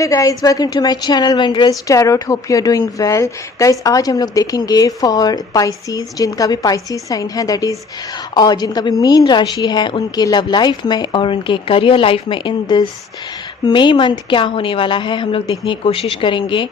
Hello guys, welcome to my channel wondrous tarot. Hope you are doing well. Guys, आज हम लोग देखेंगे for Pisces, जिनका भी पाइसीज साइन है, दैट इज़ और जिनका भी मीन राशि है, उनके लव लाइफ में और उनके करियर लाइफ में इन दिस मई मंथ क्या होने वाला है। हम लोग देखने की कोशिश करेंगे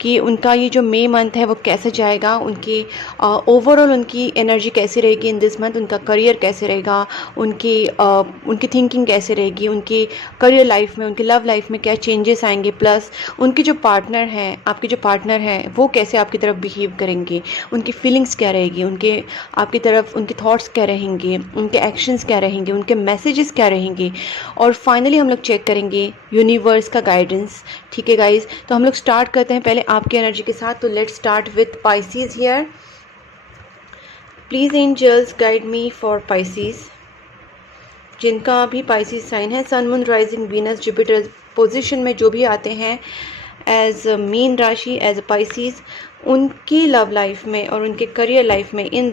कि उनका ये जो मई मंथ है वो कैसे जाएगा, उनकी ओवरऑल उनकी एनर्जी कैसी रहेगी इन दिस मंथ, उनका करियर कैसे रहेगा, उनकी थिंकिंग कैसे रहेगी, उनकी करियर लाइफ में, उनकी लव लाइफ में क्या चेंजेस आएंगे, प्लस उनके जो पार्टनर हैं, आपके जो पार्टनर हैं वो कैसे आपकी तरफ बिहेव करेंगे, उनकी फीलिंग्स क्या रहेगी, उनके आपकी तरफ उनके थॉट्स क्या रहेंगे, उनके एक्शंस क्या रहेंगे, उनके मैसेजेस क्या रहेंगे। और फाइनली हम लोग चेक करेंगे यूनिवर्स का गाइडेंस। ठीक है गाइज, तो हम लोग स्टार्ट करते हैं पहले आपकी एनर्जी के साथ। तो let's start with Pisces here. Please angels guide me for Pisces, जिनका भी पाइसीज साइन है, sun moon rising Venus Jupiter position में जो भी आते हैं एज मीन राशि, एज पाइसीज, उनकी लव लाइफ में और उनके करियर लाइफ में इन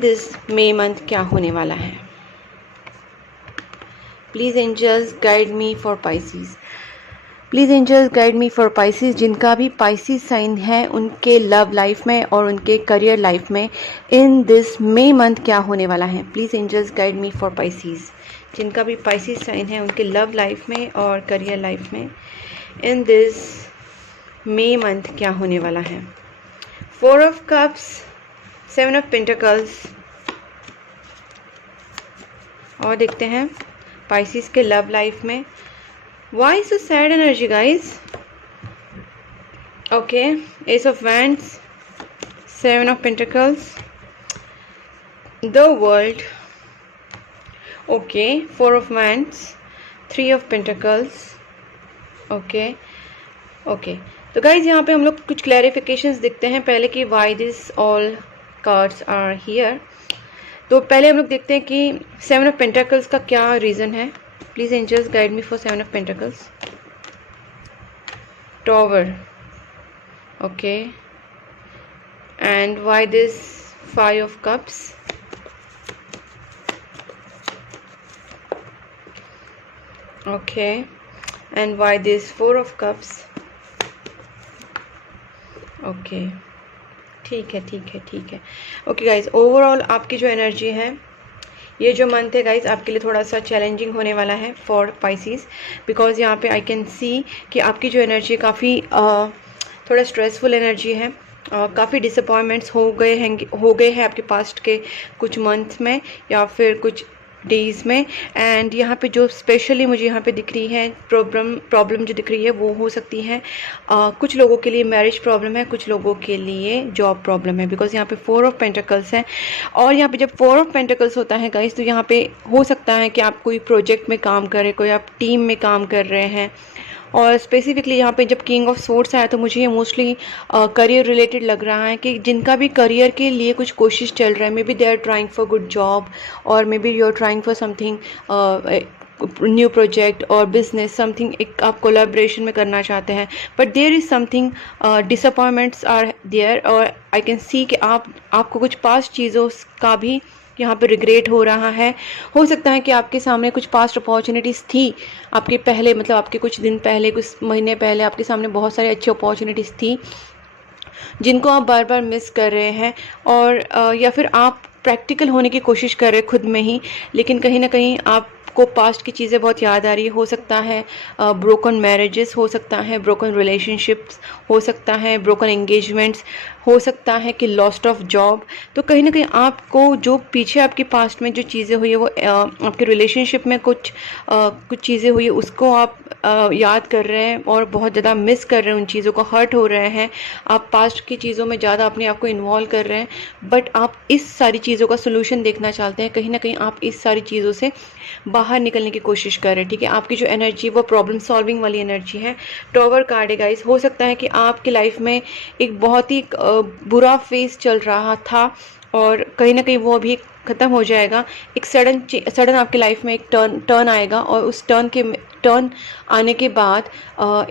दिस मई मंथ क्या होने वाला है। Please angels guide me for Pisces, please angels guide me for Pisces, जिनका भी पाइसीज साइन है, उनके लव लाइफ में और उनके करियर लाइफ में इन दिस मई मंथ क्या होने वाला है। Please angels guide me for Pisces, जिनका भी पाइसीज साइन है, उनके लव लाइफ में और करियर लाइफ में इन दिस मई मंथ क्या होने वाला है। 4 ऑफ कप्स, 7 ऑफ पेंटिकल्स, और देखते हैं पाइसीज के लव लाइफ में। Why so sad energy, guys? Okay, Ace of Wands, 7 of Pentacles, the World. Okay, 4 of Wands, 3 of Pentacles. Okay, okay. तो गाइज यहाँ पे हम लोग कुछ क्लैरिफिकेशंस देखते हैं पहले कि why this all cards are here। तो पहले हम लोग देखते हैं कि 7 of Pentacles का क्या रीज़न है। Please angels guide me for 7 of Pentacles. Tower. Okay. And why this 5 of Cups? Okay. And why this 4 of Cups? Okay. ठीक है, ठीक है, ठीक है। ओके गाइज, ओवरऑल आपकी जो एनर्जी है, ये जो मंथ है गाइज आपके लिए थोड़ा सा चैलेंजिंग होने वाला है फॉर पाइसीज, बिकॉज यहाँ पे आई कैन सी कि आपकी जो एनर्जी काफ़ी थोड़ा स्ट्रेसफुल एनर्जी है। काफ़ी डिसअपॉइंटमेंट्स हो गए हैं आपके पास्ट के कुछ मंथ में या फिर कुछ डेज़ में। एंड यहाँ पे जो स्पेशली मुझे यहाँ पे दिख रही है प्रॉब्लम जो दिख रही है वो हो सकती है कुछ लोगों के लिए मैरिज प्रॉब्लम है, कुछ लोगों के लिए जॉब प्रॉब्लम है, बिकॉज यहाँ पे 4 ऑफ पेंटिकल्स है। और यहाँ पे जब 4 ऑफ पेंटिकल्स होता है गाइस, तो यहाँ पे हो सकता है कि आप कोई प्रोजेक्ट में काम कर रहे, कोई आप टीम में काम कर रहे हैं। और स्पेसिफिकली यहाँ पे जब किंग ऑफ सोर्ड्स आया तो मुझे ये मोस्टली करियर रिलेटेड लग रहा है कि जिनका भी करियर के लिए कुछ कोशिश चल रहा है, may be they are trying for good job और maybe you are trying for something new project और बिजनेस, समथिंग एक आप कोलैबोरेशन में करना चाहते हैं, but there is something disappointments are there. और आई कैन सी कि आपको कुछ पास्ट चीज़ों का भी यहाँ पे रिग्रेट हो रहा है। हो सकता है कि आपके सामने कुछ पास्ट अपॉर्चुनिटीज़ थी, आपके पहले मतलब आपके कुछ दिन पहले, कुछ महीने पहले आपके सामने बहुत सारी अच्छी अपॉर्चुनिटीज़ थी जिनको आप बार बार मिस कर रहे हैं। और या फिर आप प्रैक्टिकल होने की कोशिश कर रहे हैं खुद में ही, लेकिन कहीं ना कहीं आपको पास्ट की चीज़ें बहुत याद आ रही है। हो सकता है ब्रोकन मैरिजेस, हो सकता है ब्रोकन रिलेशनशिप्स, हो सकता है ब्रोकन एंगेजमेंट्स, हो सकता है कि लॉस्ट ऑफ जॉब। तो कहीं ना कहीं आपको जो पीछे आपके पास्ट में जो चीज़ें हुई है वो आपके रिलेशनशिप में कुछ चीज़ें हुई है उसको आप याद कर रहे हैं और बहुत ज़्यादा मिस कर रहे हैं, उन चीज़ों को हर्ट हो रहे हैं। आप पास्ट की चीज़ों में ज़्यादा अपने आप को इन्वॉल्व कर रहे हैं, बट आप इस सारी चीज़ों का सोल्यूशन देखना चाहते हैं। कहीं ना कहीं आप इस सारी चीज़ों से बाहर निकलने की कोशिश कर रहे हैं। ठीक है, आपकी जो एनर्जी वो प्रॉब्लम सॉल्विंग वाली एनर्जी है। टॉवर कार्ड है गाइस। हो सकता है कि आपकी लाइफ में एक बहुत ही बुरा फेज चल रहा था और कहीं ना कहीं वो अभी ख़त्म हो जाएगा। एक सडन आपकी लाइफ में एक टर्न आएगा, और उस टर्न आने के बाद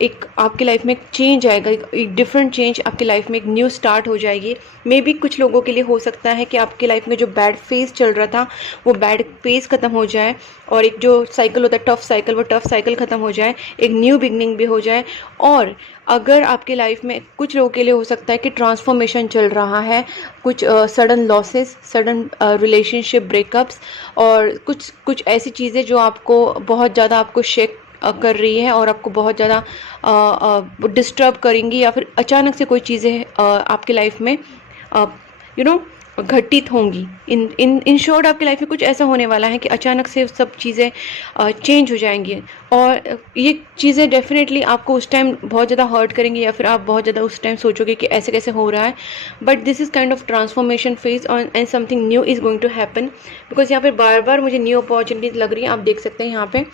एक आपकी लाइफ में एक चेंज आएगा, एक डिफरेंट चेंज आपकी लाइफ में, एक न्यू स्टार्ट हो जाएगी। मे बी कुछ लोगों के लिए हो सकता है कि आपकी लाइफ में जो बैड फेज चल रहा था वो बैड फेज ख़त्म हो जाए, और एक जो साइकिल होता है टफ साइकिल, वो टफ साइकिल ख़त्म हो जाए, एक न्यू बिगनिंग भी हो जाए। और अगर आपकी लाइफ में कुछ लोगों के लिए हो सकता है कि ट्रांसफॉर्मेशन चल रहा है, कुछ sudden losses, sudden relationship breakups, और कुछ कुछ ऐसी चीज़ें जो आपको बहुत ज़्यादा आपको शेक कर रही है और आपको बहुत ज़्यादा डिस्टर्ब करेंगी, या फिर अचानक से कोई चीज़ें आपकी लाइफ में घटित होंगी। इन शॉर्ट आपकी लाइफ में कुछ ऐसा होने वाला है कि अचानक से सब चीज़ें चेंज हो जाएंगी, और ये चीज़ें डेफिनेटली आपको उस टाइम बहुत ज़्यादा हर्ट करेंगी, या फिर आप बहुत ज़्यादा उस टाइम सोचोगे कि ऐसे कैसे हो रहा है। But this is kind of transformation phase, and something new is going to happen, because यहाँ पे बार बार मुझे न्यू अपॉर्चुनिटीज़ लग रही हैं। आप देख सकते हैं यहाँ पे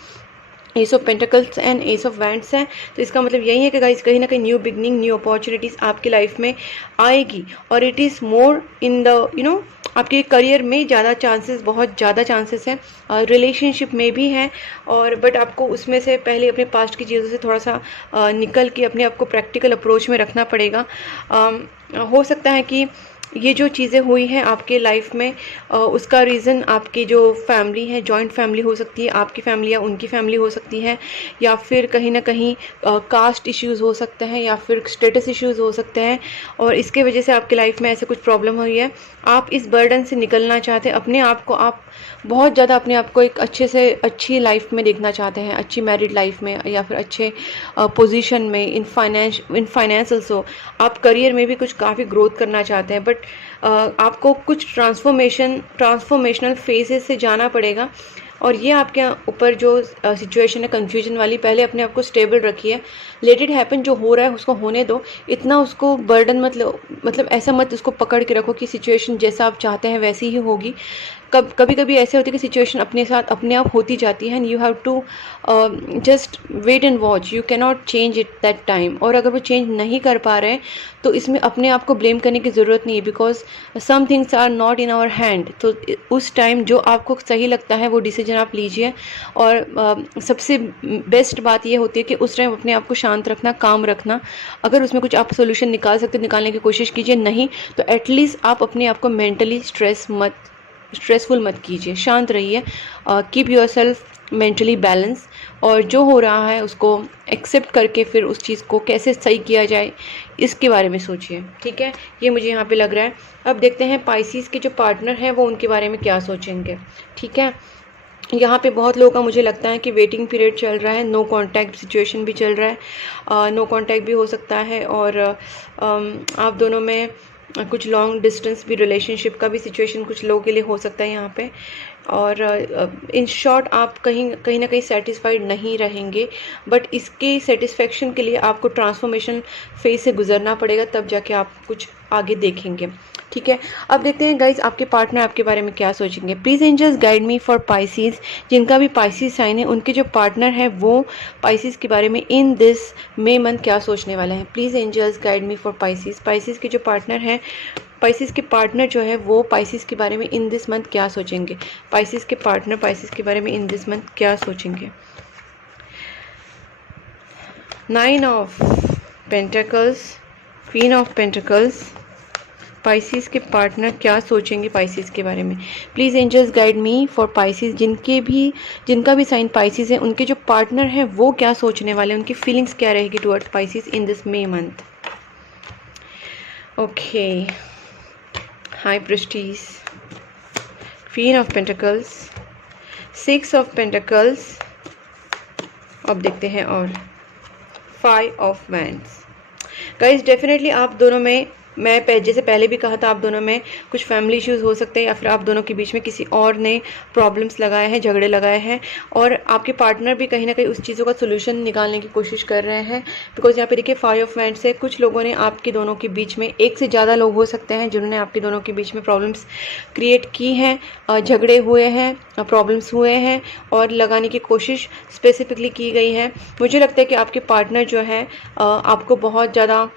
S of pentacles and S of wands है, तो इसका मतलब यही है कि गाइस कहीं ना कहीं न्यू बिगनिंग, न्यू अपॉर्चुनिटीज़ आपकी लाइफ में आएगी, और it is more in the आपके करियर में ज़्यादा चांसेस, बहुत ज़्यादा चांसेस हैं, रिलेशनशिप में भी हैं। और बट आपको उसमें से पहले अपने पास्ट की चीज़ों से थोड़ा सा निकल के अपने आप को प्रैक्टिकल अप्रोच में रखना पड़ेगा। हो सकता है कि ये जो चीज़ें हुई हैं आपके लाइफ में, उसका रीज़न आपकी जो फैमिली है, जॉइंट फैमिली हो सकती है, आपकी फैमिली या उनकी फैमिली हो सकती है, या फिर कहीं ना कहीं कास्ट इश्यूज़ हो सकते हैं, या फिर स्टेटस इश्यूज़ हो सकते हैं, और इसके वजह से आपकी लाइफ में ऐसे कुछ प्रॉब्लम हुई है। आप इस बर्डन से निकलना चाहते हैं, अपने आप को आप बहुत ज़्यादा अपने आप को एक अच्छे से अच्छी लाइफ में देखना चाहते हैं, अच्छी मैरिड लाइफ में, या फिर अच्छे पोजीशन में, इन फाइनेंस ऑल्सो। आप करियर में भी कुछ काफ़ी ग्रोथ करना चाहते हैं, बट आपको कुछ ट्रांसफॉर्मेशनल फेजेस से जाना पड़ेगा। और ये आपके ऊपर जो सिचुएशन है कंफ्यूजन वाली, पहले अपने आप को स्टेबल रखिए, लेट इट हैपन, जो हो रहा है उसको होने दो, इतना उसको बर्डन मतलब ऐसा मत उसको पकड़ के रखो कि सिचुएशन जैसा आप चाहते हैं वैसी ही होगी। कभी कभी ऐसे होती है कि सिचुएशन अपने साथ अपने आप होती जाती है, and you have to just wait and watch, you can not change it that time. और अगर वो चेंज नहीं कर पा रहे हैं तो इसमें अपने आप को ब्लेम करने की ज़रूरत नहीं है, because some things are not in our hand. तो उस टाइम जो आपको सही लगता है वो डिसीजन आप लीजिए। और सबसे बेस्ट बात ये होती है कि उस टाइम अपने आप को शांत रखना, काम रखना। अगर उसमें कुछ आप सोल्यूशन निकाल सकते निकालने की कोशिश कीजिए, नहीं तो एटलीस्ट आप अपने आप को मेंटली स्ट्रेसफुल मत कीजिए, शांत रहिए, keep your self mentally balance, और जो हो रहा है उसको एक्सेप्ट करके फिर उस चीज़ को कैसे सही किया जाए इसके बारे में सोचिए। ठीक है, ये मुझे यहाँ पे लग रहा है। अब देखते हैं पाइसीज़ के जो पार्टनर हैं वो उनके बारे में क्या सोचेंगे। ठीक है, यहाँ पे बहुत लोगों का मुझे लगता है कि वेटिंग पीरियड चल रहा है, नो कांटेक्ट सिचुएशन भी चल रहा है, नो कांटेक्ट भी हो सकता है, और आप दोनों में कुछ लॉन्ग डिस्टेंस भी, रिलेशनशिप का भी सिचुएशन कुछ लोगों के लिए हो सकता है यहाँ पे। और इन शॉर्ट आप कहीं ना कहीं सेटिस्फाइड नहीं रहेंगे, बट इसके सेटिस्फेक्शन के लिए आपको ट्रांसफॉर्मेशन फेज से गुजरना पड़ेगा, तब जाके आप कुछ आगे देखेंगे। ठीक है, अब देखते हैं गाइज आपके पार्टनर आपके बारे में क्या सोचेंगे। Please angels guide me for Pisces, जिनका भी पाइसीज साइन है उनके जो पार्टनर है वो पाइसीज के बारे में इन दिस मे मंथ क्या सोचने वाले हैं। Please angels guide me for Pisces, Pisces के जो पार्टनर हैं, पाइसीज के पार्टनर जो है वो पाइसीज के बारे में इन दिस मंथ क्या सोचेंगे। पाइसीज के पार्टनर पाइसीज के बारे में इन दिस मंथ क्या सोचेंगे। 9 of pentacles, queen of pentacles, Pisces के पार्टनर क्या सोचेंगे पाइसीज के बारे में। Please angels guide me for Pisces, जिनका भी साइन पाइसीज है उनके जो पार्टनर हैं वो क्या सोचने वाले, उनकी फीलिंग्स क्या रहेगी towards Pisces in this May month. Okay, high Prestige, queen of pentacles, 6 of pentacles, अब देखते हैं और 5 ऑफ वैंड्स। गाइस डेफिनेटली आप दोनों में, मैं जैसे पहले भी कहा था, आप दोनों में कुछ फैमिली इश्यूज़ हो सकते हैं, या फिर आप दोनों के बीच में किसी और ने प्रॉब्लम्स लगाए हैं, झगड़े लगाए हैं, और आपके पार्टनर भी कहीं ना कहीं उस चीज़ों का सोल्यूशन निकालने की कोशिश कर रहे हैं। बिकॉज यहाँ पे देखिए 5 ऑफ वैंड्स है, कुछ लोगों ने आपके दोनों के बीच में, एक से ज़्यादा लोग हो सकते हैं जिन्होंने आपके दोनों के बीच में प्रॉब्लम्स क्रिएट की हैं, झगड़े हुए हैं, प्रॉब्लम्स हुए हैं, और लगाने की कोशिश स्पेसिफिकली की गई है। मुझे लगता है कि आपके पार्टनर जो है आपको बहुत ज़्यादा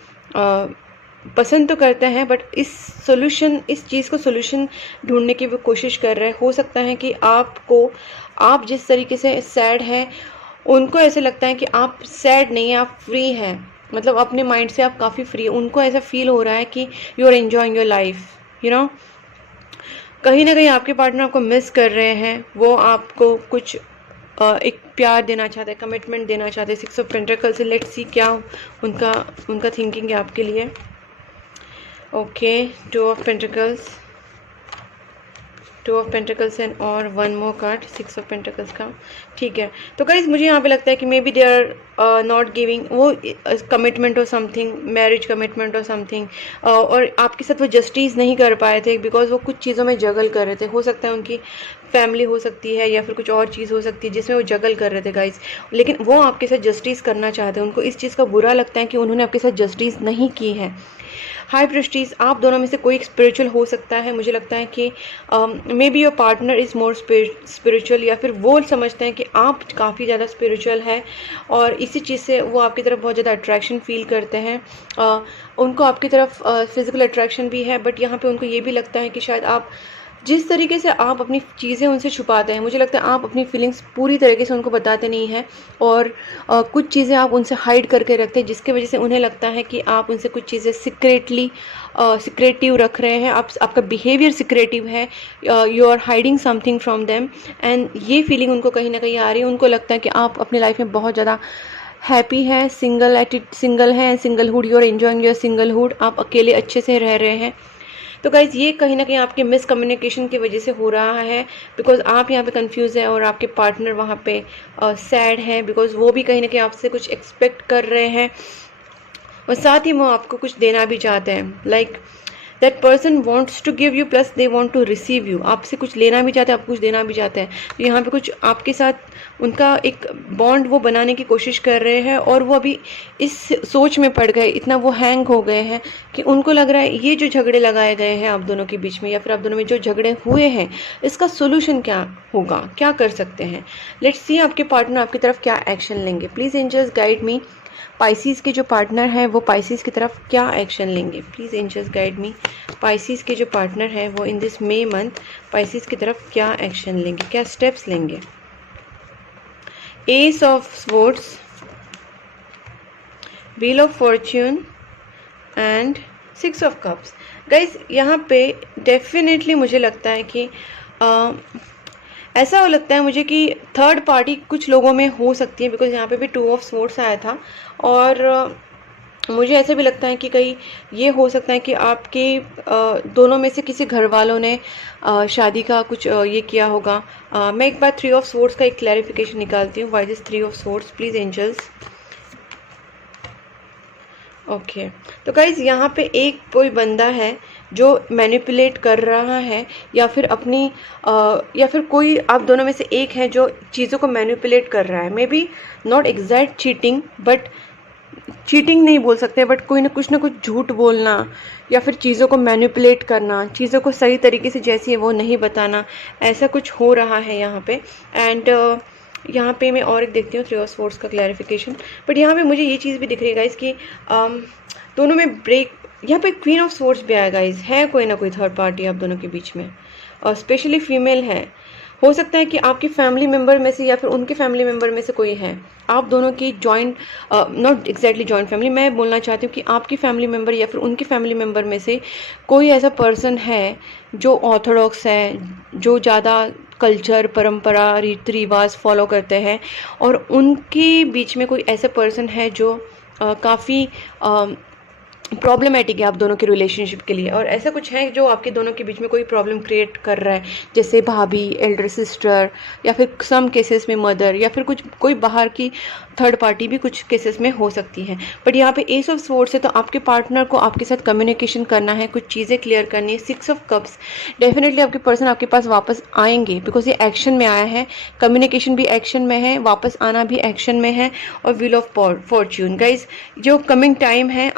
पसंद तो करते हैं, बट इस चीज़ को सोल्यूशन ढूंढने की वो कोशिश कर रहे हैं। हो सकता है कि आप जिस तरीके से सैड हैं, उनको ऐसे लगता है कि आप सैड नहीं हैं, आप फ्री हैं, मतलब अपने माइंड से आप काफ़ी फ्री हैं। उनको ऐसा फील हो रहा है कि you are enjoying your life, कहीं ना कहीं आपके पार्टनर आपको मिस कर रहे हैं। वो आपको कुछ एक प्यार देना चाहते हैं, कमिटमेंट देना चाहते हैं। 6 ऑफ पेंटिकल से लेट्स सी क्या उनका थिंकिंग है आपके लिए। Okay, 2 of pentacles, 2 of pentacles and और 1 मोर कार्ड, 6 ऑफ पेंटिकल्स का। ठीक है, तो गाइस मुझे यहाँ पे लगता है कि may B they are not giving वो कमिटमेंट और समथिंग, मैरिज कमिटमेंट और समथिंग, और आपके साथ वो जस्टिस नहीं कर पाए थे बिकॉज वो कुछ चीज़ों में जगल कर रहे थे। हो सकता है उनकी फैमिली हो सकती है या फिर कुछ और चीज़ हो सकती है जिसमें वो जगल कर रहे थे गाइस, लेकिन वो आपके साथ जस्टिस करना चाहते हैं। उनको इस चीज़ का बुरा लगता है कि उन्होंने आपके साथ जस्टिस नहीं की है। हाई प्रेस्टीज, आप दोनों में से कोई एक स्पिरिचुअल हो सकता है। मुझे लगता है कि may be your partner is more spiritual, या फिर वो समझते हैं कि आप काफ़ी ज़्यादा स्पिरिचुअल है और इसी चीज़ से वो आपकी तरफ बहुत ज़्यादा अट्रैक्शन फील करते हैं। उनको आपकी तरफ फिजिकल अट्रैक्शन भी है, बट यहाँ पे उनको ये भी लगता है कि शायद आप जिस तरीके से आप अपनी चीज़ें उनसे छुपाते हैं, मुझे लगता है आप अपनी फीलिंग्स पूरी तरीके से उनको बताते नहीं हैं, और कुछ चीज़ें आप उनसे हाइड करके रखते हैं, जिसकी वजह से उन्हें लगता है कि आप उनसे कुछ चीज़ें सिक्रेटिव रख रहे हैं। आपका बिहेवियर सिक्रेटिव है, you are hiding something from them, and ये फीलिंग उनको कहीं ना कहीं आ रही है। उनको लगता है कि आप अपनी लाइफ में बहुत ज़्यादा हैप्पी है, सिंगल है, singlehood, you are enjoying your singlehood, आप अकेले अच्छे से रह रहे हैं। तो गाइज़ ये कहीं ना कहीं आपके मिसकम्युनिकेशन की वजह से हो रहा है, बिकॉज आप यहाँ पे कंफ्यूज है और आपके पार्टनर वहाँ पे सैड है, बिकॉज वो भी कहीं ना कहीं आपसे कुछ एक्सपेक्ट कर रहे हैं और साथ ही वो आपको कुछ देना भी चाहते हैं। Like that person wants to give you plus they want to receive you, आपसे कुछ लेना भी चाहते हैं, आपको कुछ देना भी चाहते हैं। तो यहाँ पे कुछ आपके साथ उनका एक बॉन्ड वो बनाने की कोशिश कर रहे हैं, और वो अभी इस सोच में पड़ गए, इतना वो हैंग हो गए हैं कि उनको लग रहा है ये जो झगड़े लगाए गए हैं आप दोनों के बीच में, या फिर आप दोनों में जो झगड़े हुए हैं, इसका सोल्यूशन क्या होगा, क्या कर सकते हैं। लेट्स सी आपके पार्टनर आपकी तरफ क्या एक्शन लेंगे। Please angels guide me, Pisces के जो पार्टनर हैं वो पाइसिस की तरफ क्या एक्शन लेंगे। Please angels guide me, Pisces के जो पार्टनर हैं वो in this May month Pisces की तरफ क्या एक्शन लेंगे, क्या स्टेप्स लेंगे। Ace of swords, wheel of fortune and 6 of cups. Guys यहाँ पे डेफिनेटली मुझे लगता है कि ऐसा लगता है मुझे कि थर्ड पार्टी कुछ लोगों में हो सकती है, बिकॉज यहाँ पे भी 2 ऑफ स्वॉर्ड्स आया था, और मुझे ऐसा भी लगता है कि कहीं ये हो सकता है कि आपके दोनों में से किसी घर वालों ने शादी का कुछ ये किया होगा। मैं एक बार 3 ऑफ स्वॉर्ड्स का एक क्लैरिफिकेशन निकालती हूँ। Why this 3 of swords, please angels. Okay, तो गाइज यहाँ पे एक कोई बंदा है जो मैनिपुलेट कर रहा है, या फिर या फिर कोई आप दोनों में से एक है जो चीज़ों को मैनिपुलेट कर रहा है। May be not exact cheating, but cheating नहीं बोल सकते, बट कोई ना कुछ झूठ बोलना, या फिर चीज़ों को मैनिपुलेट करना, चीज़ों को सही तरीके से जैसी है वो नहीं बताना, ऐसा कुछ हो रहा है यहाँ पे। एंड यहाँ पे मैं और एक देखती हूँ 3 ऑफ स्वॉर्ड्स का क्लैरिफिकेशन, बट यहाँ पे मुझे ये चीज़ भी दिख रही है गाइस कि दोनों में ब्रेक, यहाँ पे क्वीन ऑफ स्वॉर्ड्स भी आया गाइस, है कोई ना कोई थर्ड पार्टी आप दोनों के बीच में, और स्पेशली फीमेल है। हो सकता है कि आपकी फैमिली मेम्बर में से या फिर उनके फैमिली मेम्बर में से कोई है। आप दोनों की joint, not exactly joint family, मैं बोलना चाहती हूँ कि आपकी फैमिली मेम्बर या फिर उनके फैमिली मेम्बर में से कोई ऐसा पर्सन है जो ऑर्थोडॉक्स है, जो ज़्यादा कल्चर, परंपरा, रीति रिवाज फॉलो करते हैं, और उनके बीच में कोई ऐसा पर्सन है जो काफ़ी प्रॉब्लमेटिक है आप दोनों के रिलेशनशिप के लिए, और ऐसा कुछ है जो आपके दोनों के बीच में कोई प्रॉब्लम क्रिएट कर रहा है, जैसे भाभी, एल्डर सिस्टर, या फिर सम केसेस में मदर, या फिर कोई बाहर की थर्ड पार्टी भी कुछ केसेस में हो सकती है। बट यहाँ पे एस ऑफ स्वॉर्ड्स है, तो आपके पार्टनर को आपके साथ कम्युनिकेशन करना है, कुछ चीज़ें क्लियर करनी है। 6 ऑफ कप्स, डेफिनेटली आपके पर्सन आपके पास वापस आएंगे, बिकॉज ये एक्शन में आया है, कम्युनिकेशन भी एक्शन में है, वापस आना भी एक्शन में है, और व्हील ऑफ फॉर्च्यून। गाइज जो कमिंग टाइम है,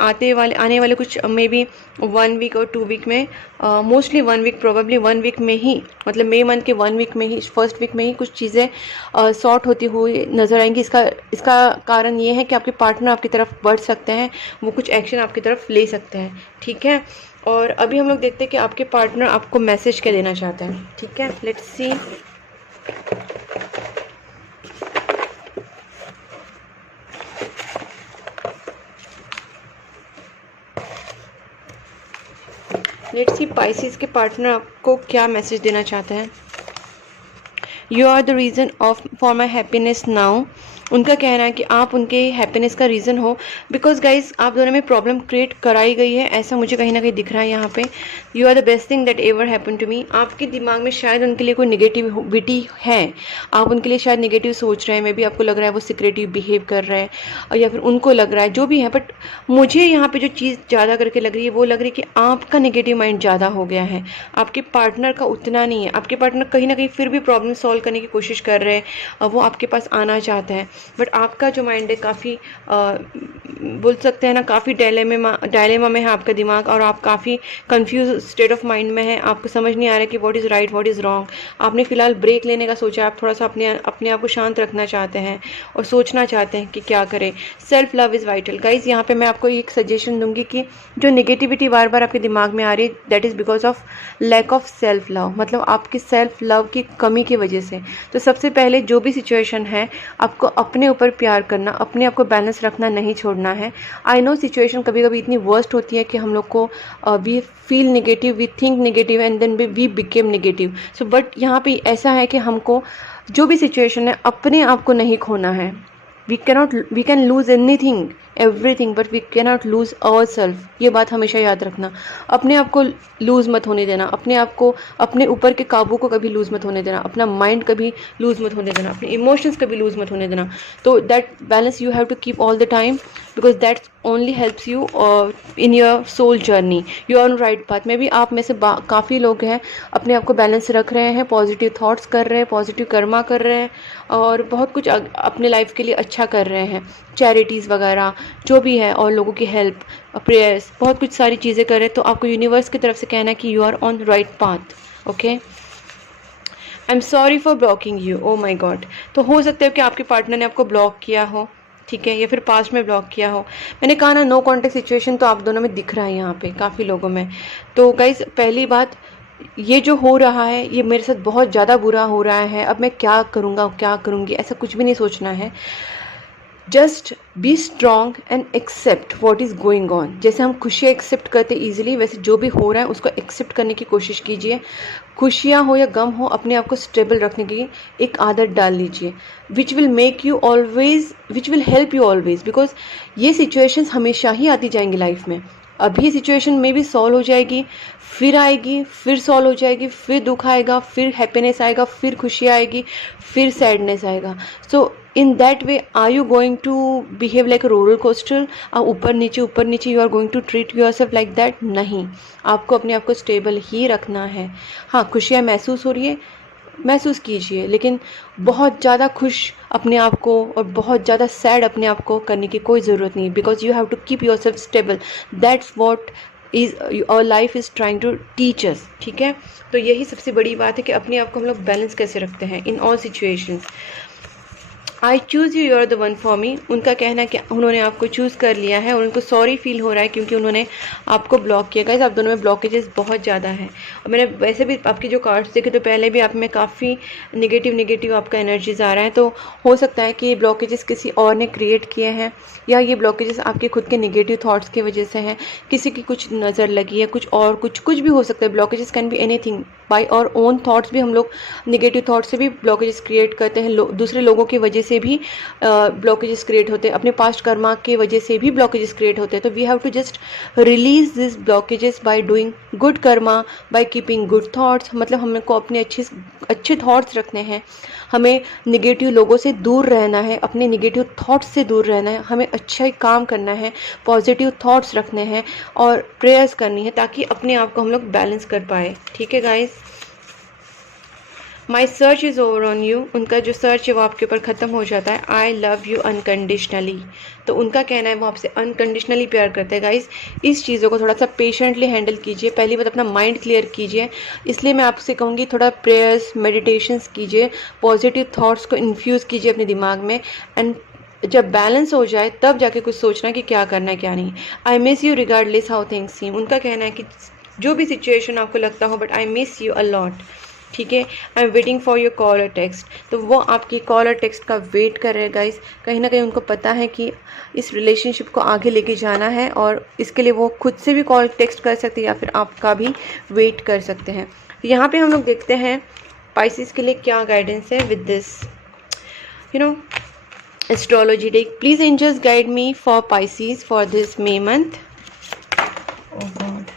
आने वाले कुछ मे बी 1 वीक और 2 वीक में, मोस्टली 1 वीक, प्रोबेबली 1 वीक में ही, मतलब मई मंथ के 1 वीक में ही, फर्स्ट वीक में ही कुछ चीज़ें सॉर्ट होती हुई नज़र आएंगी। इसका कारण ये है कि आपके पार्टनर आपकी तरफ बढ़ सकते हैं, वो कुछ एक्शन आपकी तरफ ले सकते हैं, ठीक है। और अभी हम लोग देखते हैं कि आपके पार्टनर आपको मैसेज क्या देना चाहते हैं, ठीक है। Let's see. Let's see Pisces के पार्टनर आपको क्या मैसेज देना चाहते हैं। You are the reason of for my happiness now. उनका कहना है कि आप उनके हैप्पीनेस का रीज़न हो, बिकॉज गाइज आप दोनों में प्रॉब्लम क्रिएट कराई गई है, ऐसा मुझे कहीं ना कहीं दिख रहा है यहाँ पे। You are the best thing that ever happen to me. आपके दिमाग में शायद उनके लिए कोई निगेटिविटी है, आप उनके लिए शायद निगेटिव सोच रहे हैं, मे बी आपको लग रहा है वो सिक्रेटिव बिहेव कर रहे हैं, या फिर उनको लग रहा है, जो भी है। बट मुझे यहाँ पे जो चीज़ ज़्यादा करके लग रही है वो लग रही है कि आपका निगेटिव माइंड ज़्यादा हो गया है, आपके पार्टनर का उतना नहीं है। आपके पार्टनर कहीं ना कहीं फिर भी प्रॉब्लम सॉल्व करने की कोशिश कर रहे हैं, वो आपके पास आना चाहते हैं, बट आपका जो माइंड है काफ़ी बोल सकते हैं ना, काफ़ी डायलेमा में है आपका दिमाग, और आप काफ़ी कंफ्यूज स्टेट ऑफ माइंड में है। आपको समझ नहीं आ रहा है कि what is right what is wrong. आपने फिलहाल ब्रेक लेने का सोचा, आप थोड़ा सा अपने आप को शांत रखना चाहते हैं और सोचना चाहते हैं कि क्या करें। Self love is vital. Guys यहाँ पे मैं आपको एक सजेशन दूंगी कि जो नेगेटिविटी बार बार आपके दिमाग में आ रही है, that is because of lack of self love, मतलब आपकी सेल्फ लव की कमी की वजह से। तो सबसे पहले जो भी सिचुएशन है, आपको अपने ऊपर प्यार करना, अपने आप को बैलेंस रखना नहीं छोड़ना है। आई नो सिचुएशन कभी कभी इतनी वर्स्ट होती है कि हम लोग को we feel negative, we think negative and then we became negative. So but यहाँ पे ऐसा है कि हमको जो भी सिचुएशन है अपने आप को नहीं खोना है। We can lose anything everything but we cannot lose our self. ये बात हमेशा याद रखना। अपने आप को लूज़ मत होने देना, अपने आप को, अपने ऊपर के काबू को कभी लूज़ मत होने देना, अपना माइंड कभी लूज़ मत होने देना, अपने इमोशंस कभी लूज़ मत होने देना। तो that balance you have to keep all the time, because that only helps you in your soul journey. You are on right path. में भी आप में से काफ़ी लोग हैं अपने आप को बैलेंस रख रहे हैं, पॉजिटिव थॉट्स कर रहे हैं, पॉजिटिव कर्मा कर रहे हैं, और बहुत कुछ अपने लाइफ के लिए अच्छा कर रहे हैं, चैरिटीज़ वगैरह जो भी है, और लोगों की हेल्प, प्रेयर्स, बहुत कुछ सारी चीज़ें कर रहे हैं। तो आपको यूनिवर्स की तरफ से कहना है कि you are on right path. Okay, I am sorry for blocking you. Oh my God. तो हो सकता है कि आपके पार्टनर ने आपको ब्लॉक किया हो, ठीक है, या फिर पास्ट में ब्लॉक किया हो। मैंने कहा ना, नो कॉन्टेक्ट सिचुएशन तो आप दोनों में दिख रहा है यहाँ पे काफ़ी लोगों में। तो गाइज पहली बात, ये जो हो रहा है ये मेरे साथ बहुत ज़्यादा बुरा हो रहा है, अब मैं क्या करूँगा क्या करूँगी, ऐसा कुछ भी नहीं सोचना है। Just be strong and accept what is going on. जैसे हम खुशियाँ एक्सेप्ट करते ईजिली, वैसे जो भी हो रहा है उसको एक्सेप्ट करने की कोशिश कीजिए। खुशियाँ हो या गम हो, अपने आप को स्टेबल रखने की एक आदत डाल लीजिए, which will make you always, which will help you always, because ये सिचुएशंस हमेशा ही आती जाएंगी लाइफ में। अभी सिचुएशन में भी सॉल्व हो जाएगी, फिर आएगी, फिर सॉल्व हो जाएगी, फिर दुख आएगा, फिर हैप्पीनेस आएगा, फिर खुशी आएगी, फिर सैडनेस आएगा। So in that way are you going to behave like a roller coaster, ऊपर नीचे you are going to treat yourself like that? नहीं, आपको अपने आप को स्टेबल ही रखना है। हाँ, खुशियाँ महसूस हो रही है, महसूस कीजिए, लेकिन बहुत ज़्यादा खुश अपने आप को और बहुत ज़्यादा सैड अपने आप को करने की कोई ज़रूरत नहीं, because you have to keep your self stable. That's what is our life is trying to teach us, ठीक है। तो यही सबसे बड़ी बात है कि अपने आप को हम लोग बैलेंस कैसे रखते हैं in all situations. I choose you, you are the one for me. उनका कहना है कि उन्होंने आपको चूज़ कर लिया है और उनको सॉरी फील हो रहा है क्योंकि उन्होंने आपको ब्लॉक किया। गाइस आप दोनों में ब्लॉकेजेस बहुत ज़्यादा हैं, और मैंने वैसे भी आपके जो कार्ड्स देखे तो पहले भी आप में काफ़ी नेगेटिव आपका एनर्जीज आ रहा है। तो हो सकता है कि ये ब्लॉकेजेस किसी और ने क्रिएट किए हैं, या ये ब्लॉकेजेस आपके खुद के नेगेटिव थाट्स की वजह से हैं, किसी की कुछ नज़र लगी है, कुछ और कुछ भी हो सकता है। Blockages can be anything, by our own thoughts भी हम लोग नेगेटिव थाट्स से भी ब्लॉकेजेस क्रिएट करते हैं, दूसरे लोगों की वजह से भी ब्लॉकेजेस क्रिएट होते हैं, अपने पास्ट कर्मा की वजह से भी ब्लॉकेजेस क्रिएट होते हैं। तो we have to just release this blockages by doing good karma, by keeping good thoughts. मतलब हमको अपने अच्छे थॉट्स रखने हैं, हमें निगेटिव लोगों से दूर रहना है, अपने निगेटिव थॉट्स से दूर रहना है, हमें अच्छा काम करना है, पॉजिटिव थॉट्स रखने हैं और प्रेयर्स करनी है, ताकि अपने आप को हम लोग बैलेंस कर पाए, ठीक है guys. My search is over on you, उनका जो सर्च है वो आपके ऊपर ख़त्म हो जाता है। आई लव यू अनकंडीशनली, तो उनका कहना है वो आपसे अनकंडीशनली प्यार करते हैं। गाइस इस चीज़ों को थोड़ा सा पेशेंटली हैंडल कीजिए, पहली बात अपना माइंड क्लियर कीजिए। इसलिए मैं आपसे कहूँगी थोड़ा प्रेयर्स मेडिटेशंस कीजिए, पॉजिटिव थॉट्स को इन्फ्यूज़ कीजिए अपने दिमाग में, एंड जब बैलेंस हो जाए तब जाके कुछ सोचना कि क्या करना है क्या नहीं। I miss you regardless how things सीम, उनका कहना है कि जो भी सिचुएशन आपको लगता हो, but I miss you a lot, ठीक है। I am waiting for your call और टेक्स्ट, तो वो आपकी कॉल और टेक्स्ट का वेट कर रहे हैं गाइस। कहीं ना कहीं उनको पता है कि इस रिलेशनशिप को आगे लेके जाना है, और इसके लिए वो खुद से भी कॉल टेक्स्ट कर सकते हैं या फिर आपका भी वेट कर सकते हैं। यहाँ पे हम लोग देखते हैं पाइसेस के लिए क्या गाइडेंस है with this astrology deck. Please angels guide me for Pisces for this May month. Oh God,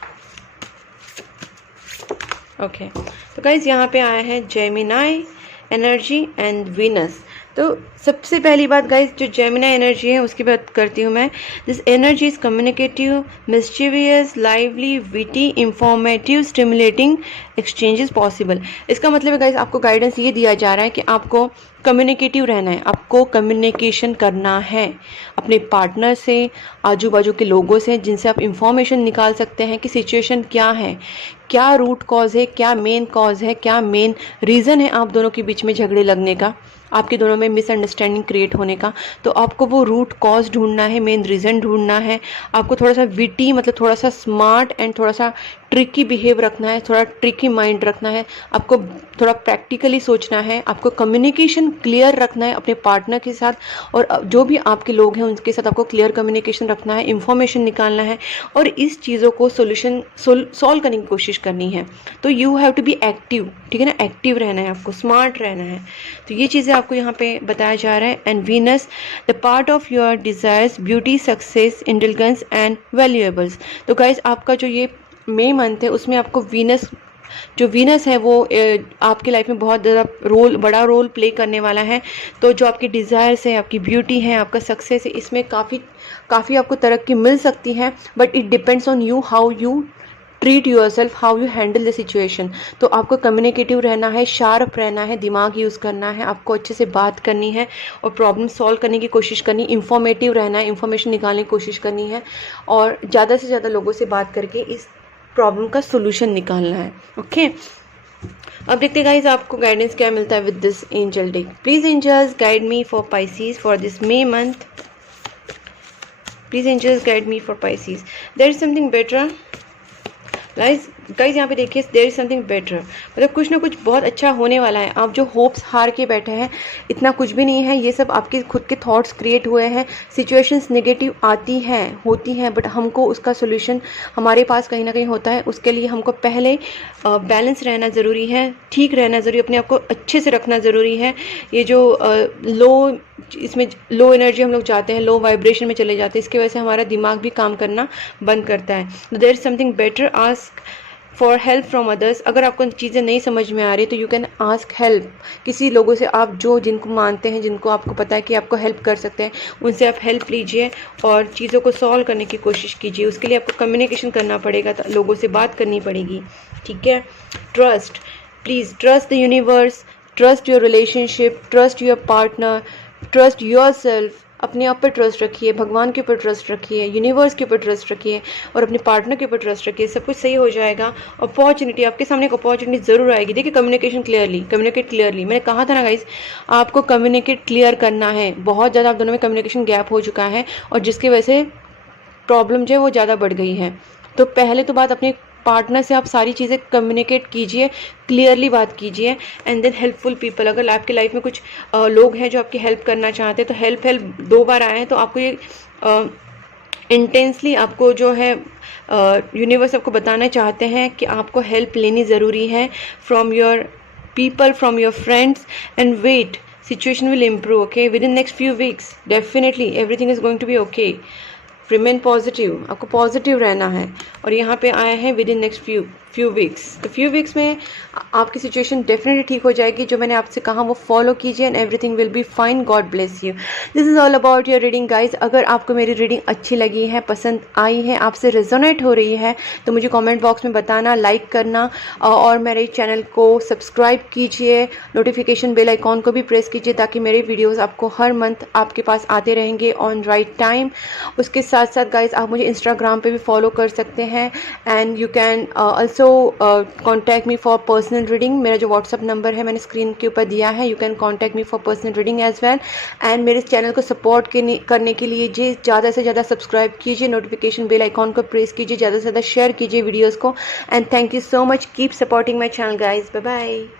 okay. तो गाइज यहाँ पे आया है जेमिनाई एनर्जी एंड वीनस। तो सबसे पहली बात गाइज, जो जेमिनाई एनर्जी है उसकी बात करती हूँ मैं। This energy is communicative, mischievous, lively, witty, informative, stimulating, exchanges possible. इसका मतलब है गाइज आपको गाइडेंस ये दिया जा रहा है कि आपको कम्युनिकेटिव रहना है, आपको कम्युनिकेशन करना है अपने पार्टनर से, आजू बाजू के लोगों से, जिनसे आप इंफॉर्मेशन निकाल सकते हैं कि सिचुएशन क्या है, क्या रूट कॉज है, क्या मेन कॉज है, क्या मेन रीज़न है आप दोनों के बीच में झगड़े लगने का, आपके दोनों में मिसअंडरस्टैंडिंग क्रिएट होने का। तो आपको वो रूट कॉज ढूंढना है, मेन रीज़न ढूंढना है। आपको थोड़ा सा विटी मतलब थोड़ा सा स्मार्ट एंड थोड़ा सा ट्रिकी बिहेव रखना है, थोड़ा ट्रिकी माइंड रखना है, आपको थोड़ा प्रैक्टिकली सोचना है, आपको कम्युनिकेशन क्लियर रखना है अपने पार्टनर के साथ, और जो भी आपके लोग हैं उनके साथ आपको क्लियर कम्युनिकेशन रखना है, इंफॉर्मेशन निकालना है, और इस चीज़ों को सोल्यूशन सॉल्व करने की कोशिश करनी है। तो you have to be active, ठीक है ना, एक्टिव रहना है आपको, स्मार्ट रहना है। तो ये चीज़ें आपको यहाँ पे बताया जा रहा है। And Venus, the part of your desires, beauty, success, intelligence and valuables. तो गाइज आपका जो ये मई मंथ है उसमें आपको जो वीनस है वो आपकी लाइफ में बहुत ज़्यादा बड़ा रोल प्ले करने वाला है। तो जो आपकी डिज़ायर्स है, आपकी ब्यूटी है, आपका सक्सेस है, इसमें काफ़ी आपको तरक्की मिल सकती है, but it depends on you, how you treat your self, how you handle the situation. तो आपको कम्युनिकेटिव रहना है, शार्प रहना है, दिमाग यूज़ करना है, आपको अच्छे से बात करनी है और प्रॉब्लम सॉल्व करने की कोशिश करनी, इंफॉर्मेटिव रहना है, इंफॉर्मेशन निकालने की कोशिश करनी है, और ज़्यादा से ज़्यादा लोगों से बात करके इस प्रॉब्लम का सोल्यूशन निकालना है। ओके, अब देखते गाइज आपको गाइडेंस क्या मिलता है with this angel deck. Please angels guide me for Pisces for this May month. Please angels guide me for Pisces. There is something better guys यहाँ पे देखिए, देयर इज समथिंग बेटर, मतलब कुछ ना कुछ बहुत अच्छा होने वाला है। आप जो होप्स हार के बैठे हैं, इतना कुछ भी नहीं है, ये सब आपके खुद के थॉट्स क्रिएट हुए हैं। सिचुएशंस नेगेटिव आती हैं, होती हैं, बट हमको उसका सोल्यूशन हमारे पास कहीं ना कहीं होता है। उसके लिए हमको पहले बैलेंस रहना ज़रूरी है, ठीक रहना ज़रूरी, अपने आप को अच्छे से रखना ज़रूरी है। ये जो इसमें लो एनर्जी हम लोग जाते हैं, लो वाइब्रेशन में चले जाते हैं, इसकी वजह से हमारा दिमाग भी काम करना बंद करता है। There is something better, ask for help from others. अगर आपको चीज़ें नहीं समझ में आ रही तो यू कैन आस्क हेल्प, किसी लोगों से आप जिनको मानते हैं, जिनको आपको पता है कि आपको हेल्प कर सकते हैं, उनसे आप हेल्प लीजिए और चीज़ों को सॉल्व करने की कोशिश कीजिए। उसके लिए आपको कम्युनिकेशन करना पड़ेगा, लोगों से बात करनी पड़ेगी, ठीक है। Trust, please trust the universe, trust your relationship, trust your partner, trust your self. अपने आप पर ट्रस्ट रखिए, भगवान के ऊपर ट्रस्ट रखिए, यूनिवर्स के ऊपर ट्रस्ट रखिए और अपने पार्टनर के ऊपर ट्रस्ट रखिए। सब कुछ सही हो जाएगा। अपॉर्चुनिटी आपके सामने एक अपॉर्चुनिटी ज़रूर आएगी। देखिए, कम्युनिकेट क्लियरली, मैंने कहा था ना गाइज, आपको कम्युनिकेट क्लियर करना है। बहुत ज़्यादा आप दोनों में कम्युनिकेशन गैप हो चुका है और जिसकी वजह से प्रॉब्लम जो है वो ज़्यादा बढ़ गई है। तो पहले तो बात अपने पार्टनर से आप सारी चीज़ें कम्युनिकेट कीजिए, क्लियरली बात कीजिए। एंड देन हेल्पफुल पीपल, अगर आपकी लाइफ में कुछ लोग हैं जो आपकी हेल्प करना चाहते हैं, तो हेल्प 2 बार आए हैं, तो आपको ये इंटेंसली आपको जो है यूनिवर्स आपको बताना चाहते हैं कि आपको हेल्प लेनी ज़रूरी है from your people, from your friends. And wait, situation will improve, okay, within next few weeks definitely everything is going to be okay. Remain positive, आपको पॉजिटिव रहना है। और यहाँ पे आए हैं within next few few weeks. तो few weeks में आपकी सिचुएशन डेफिनेटली ठीक हो जाएगी। जो मैंने आपसे कहा वो फॉलो कीजिए and everything will be fine. God bless you. This is all about your reading guys. अगर आपको मेरी रीडिंग अच्छी लगी है, पसंद आई है, आपसे रेजोनेट हो रही है, तो मुझे कमेंट बॉक्स में बताना, लाइक करना और मेरे चैनल को सब्सक्राइब कीजिए, नोटिफिकेशन बेल आइकॉन को भी प्रेस कीजिए ताकि मेरे वीडियोस आपको हर मंथ आपके पास आते रहेंगे ऑन राइट टाइम। उसके साथ साथ गाइज आप मुझे इंस्टाग्राम पे भी फॉलो कर सकते हैं and you can also contact me for personal reading. मेरा जो व्हाट्सअप नंबर है मैंने स्क्रीन के ऊपर दिया है। You can contact me for personal reading as well. And मेरे चैनल को सपोर्ट करने के लिए जी ज़्यादा से ज़्यादा सब्सक्राइब कीजिए, नोटिफिकेशन बेल आइकॉन को प्रेस कीजिए, ज़्यादा से ज़्यादा शेयर कीजिए वीडियोज़ को। And thank you so much. Keep supporting my channel guys. Bye bye.